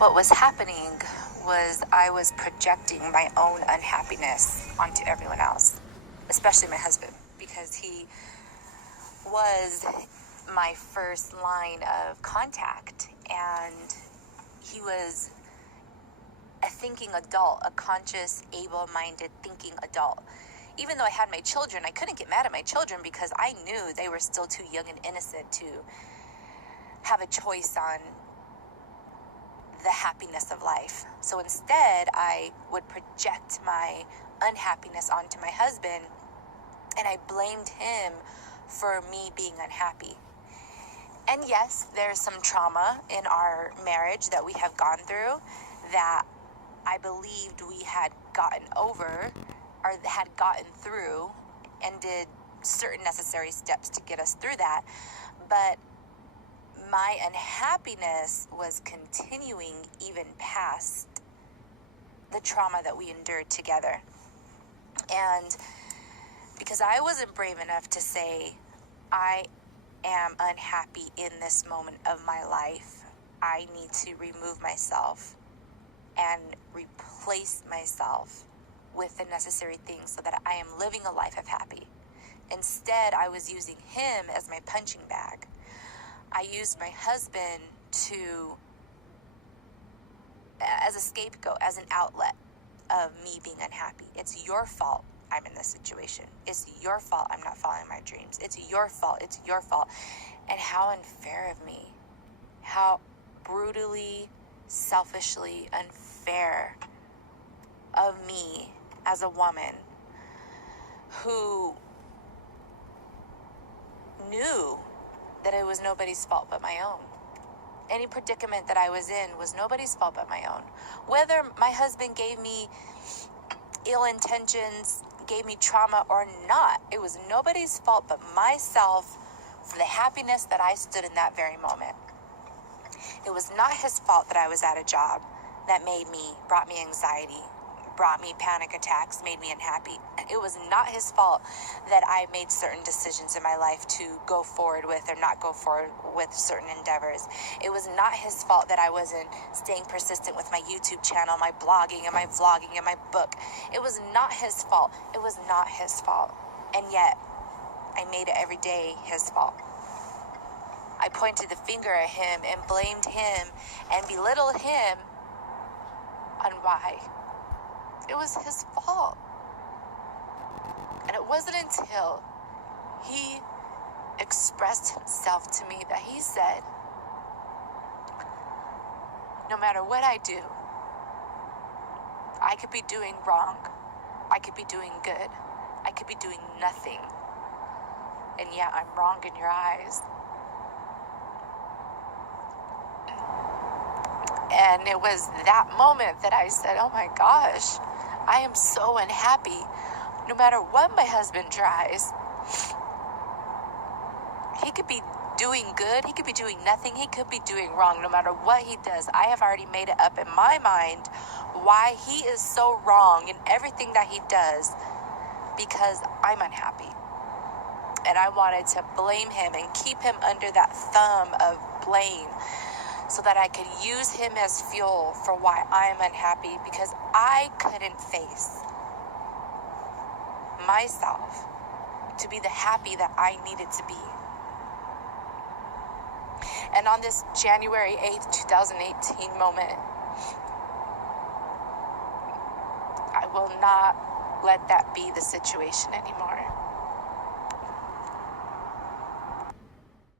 what was happening was I was projecting my own unhappiness onto everyone else, especially my husband, because he was my first line of contact, and he was a thinking adult, a conscious, able-minded thinking adult. Even though I had my children, I couldn't get mad at my children because I knew they were still too young and innocent to have a choice on the happiness of life. So instead, I would project my unhappiness onto my husband, and I blamed him for me being unhappy. And yes, there's some trauma in our marriage that we have gone through that I believed we had gotten over or had gotten through, and did certain necessary steps to get us through that. But my unhappiness was continuing even past the trauma that we endured together. And because I wasn't brave enough to say, I am unhappy in this moment of my life, I need to remove myself and replace myself with the necessary things so that I am living a life of happy. Instead, I was using him as my punching bag. I used my husband as a scapegoat, as an outlet of me being unhappy. It's your fault I'm in this situation. It's your fault I'm not following my dreams. It's your fault. It's your fault. And how unfair of me. How brutally, selfishly unfair of me as a woman who knew that it was nobody's fault but my own. Any predicament that I was in was nobody's fault but my own. Whether my husband gave me ill intentions, gave me trauma or not, it was nobody's fault but myself for the happiness that I stood in that very moment. It was not his fault that I was at a job that brought me anxiety, brought me panic attacks, made me unhappy. It was not his fault that I made certain decisions in my life to go forward with or not go forward with certain endeavors. It was not his fault that I wasn't staying persistent with my YouTube channel, my blogging and my vlogging and my book. It was not his fault. It was not his fault. And yet, I made it every day his fault. I pointed the finger at him and blamed him and belittled him on why. It was his fault. And it wasn't until he expressed himself to me that he said, no matter what I do, I could be doing wrong, I could be doing good, I could be doing nothing, and yet I'm wrong in your eyes. And it was that moment that I said, oh my gosh, I am so unhappy. No matter what my husband tries, he could be doing good, he could be doing nothing, he could be doing wrong. No matter what he does, I have already made it up in my mind why he is so wrong in everything that he does, because I'm unhappy. And I wanted to blame him and keep him under that thumb of blame, so that I could use him as fuel for why I'm unhappy, because I couldn't face myself to be the happy that I needed to be. And on this January 8th, 2018 moment, I will not let that be the situation anymore.